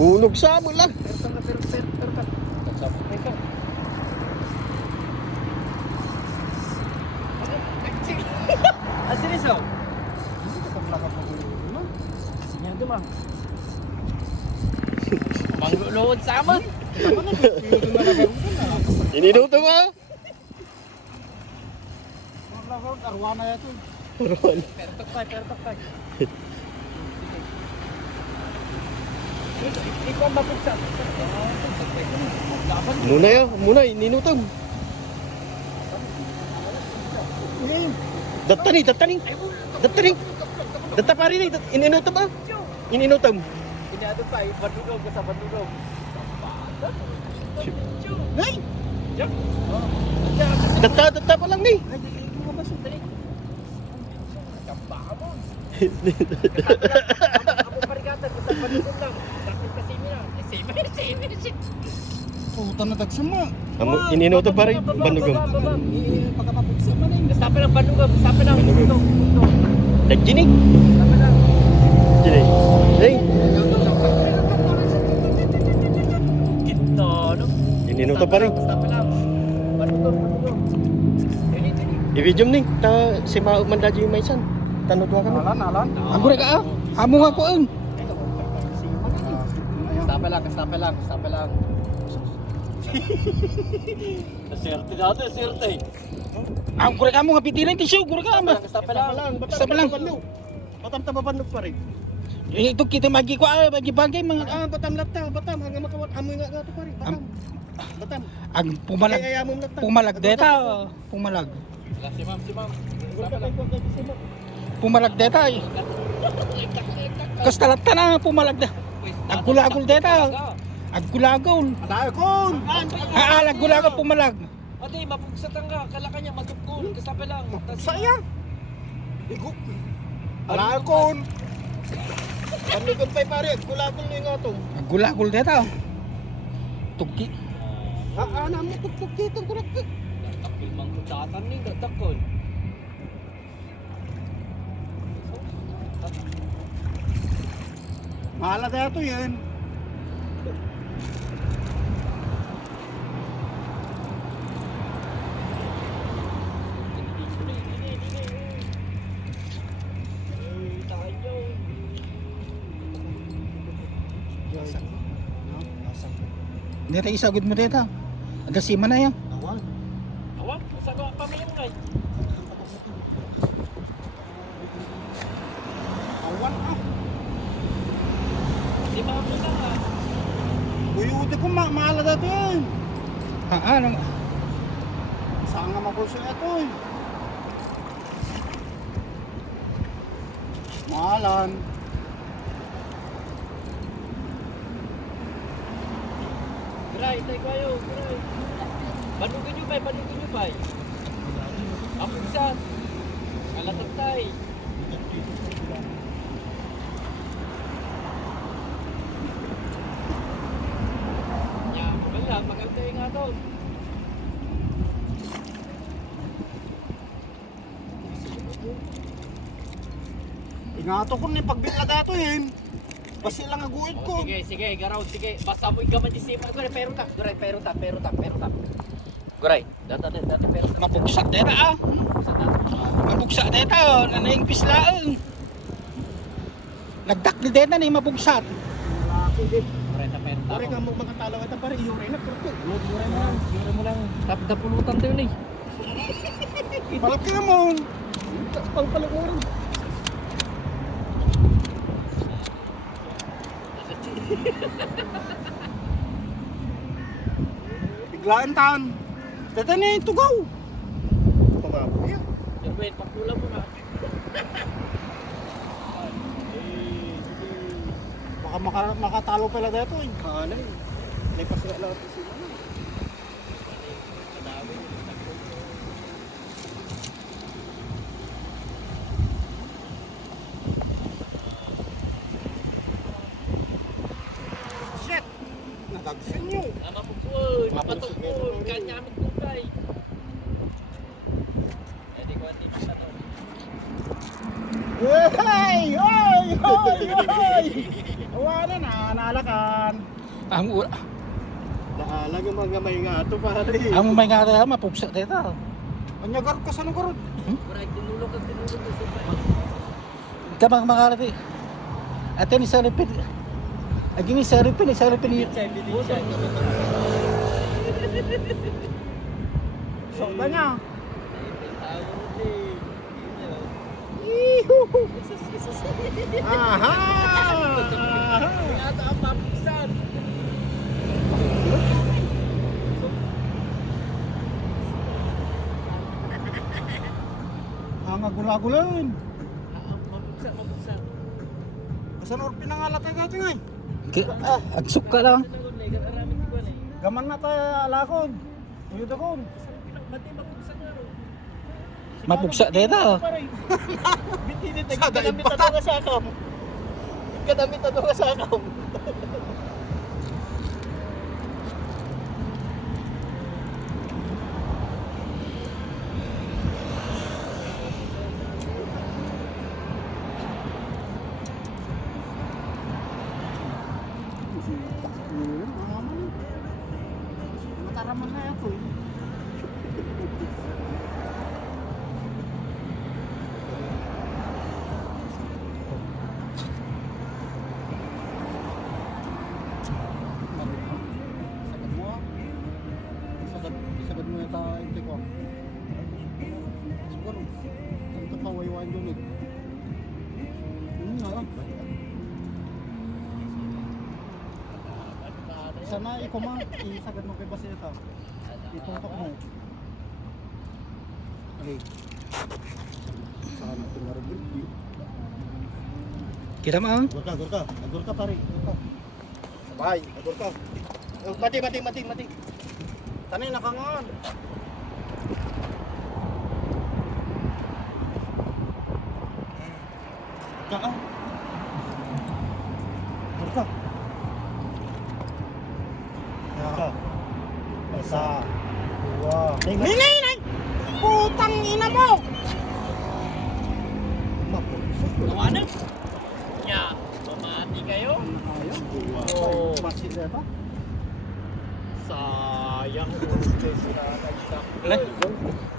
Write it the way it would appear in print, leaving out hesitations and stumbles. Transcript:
Bunog sa mo lang. Serius oh? Sinyado mah. Manglulood sa amin. Ininuto mo. Arwana ya tuh. Puruan. Pertok tay. Ikaw ang mapugsa. Muna ininuto. Datani. Datta pa rin ininuto ba? Ininuto. Inaado pa, bandugog ka sa bandugog. Hey, Datta pa lang ni. Ako parigatan ko sa bandugog lang. Bakit kasi mina? Same. puta na tagsama. Ininuto pa rin bandugong. Pagkapapugsa man eh. Basta pa lang bandugog, basta pa lang. Bandugog. Nagjinig. Basta pa lang. Jinig. Hey, Kita, no? ininuto pa rin. Basta pa lang. Bandugog. Dili. I-video ni ta si Mao mandaji may san. Tanodwa kami. Nalan. Ako na ka ah. Hamong ako ang. Basta pa lang. Serte natin, serte. Ang kure ka mo nga pitilan tisyo, kure ka ma. Basta pa lang. Basta pa lang. Batam ta babandog pa rin. Ito kita magi ko magi bagay mga Batam latta, batam hanggang makawat amoy nga gato pa rin. Batam. ang pumalag Ay amom latta. pumalag deta, pumalag. Si ma'am. Pumalag deta eh. Kastalata na pumalag da. Agulagol deta. Agulagol. Alakon. Agulagol pumalag. Ate, mapugsat ang ka. Kala kanya matugkol. Basta pa lang. Saya. Igo. Alakon. Panugon pay pare, kulakon ni ngatong. Agulagol deta. Tuki. Ana mo tuktok kitong kurak. Takil mang kudatan ni. Takol. Mahala deta yan. Deta isagod mo deta. Ada sima na yan. Awak, sa ko pamilya ngay. Awan ah. Di ba mo lang ha? Uyuti ko mahala deta yan. Lang. Saan nga mapulso ito eh. Mahalan. Gray, tayo kayo. Gray. Bandugin nyo ba? Apugsan. Kalatag tayo. Wala, maganda yung nga doon. Ingato ko ni pagbila dato yun. Basi lang aguid ko. Sige, garaw, sige. Basta mo ikaw man disima. Guray, pero tak. Guray, data, pero tak. Mapugsak deta ah. Mapugsak deta. Nanayang pislaang. Nagdak ni deta na yung mapugsak. Guray, pero tak. Pare nga mo makatalaw ata pare iyore na kurto. Yure mo lang. Tapos pulutan tayo na eh. Balap ka mo. Pangpalok mo rin. Biglaan taon. Deta na yung tugaw. Pangabo ya. Jerwin, pagpula mo na. Baka makatalo pala dito eh. Anay. Lepas nga lang si Mama. Shit. Nadagsin nyo. Mapagpul, mapatugpul. Kanya amit kukay. Hindi ko hindi pa to. Hey! Oy! Iwanan na, naalakan. Ang Naalang yung mga may nga ito pare. may nga tayo mapugsa dito. Anyagar ka sa lugar. Murag tinulog ang tinulog sa sopa. Kamang makarati. Ate ni Saripin. Agi ni Saripin, Sokta niya. Aha! Yata ang papuksan. Ang agulagulan. Mabuksan. Kasan or pinangalat ka gati ngay? Agsuk ka lang. Gaman na tayo alakon. Uyod akon. Mapugsa dito. Bitinit na kadamit na doon sa akam. Kadamit na doon sa akam. Mataraman na ako eh. Sagad mo ah. Sagad mo yata inte ko. Siguro. Santo pa waywain yun eh. Yun nga lang. Sana ikaw ma, isagad mo kay Baseta. Itutok mo. Okay. Sana tumaragil. Kita mang. Agor ka pare. Agor ka. Sabay, agor ka. Mati. Tanay nakangan. Kaan. Agor ka. Isa. Dua. Ninay! Putang ina mo! Tawanan. Ya, mamati kayo. Oh. Pasit na ito? Sayang. Sayang.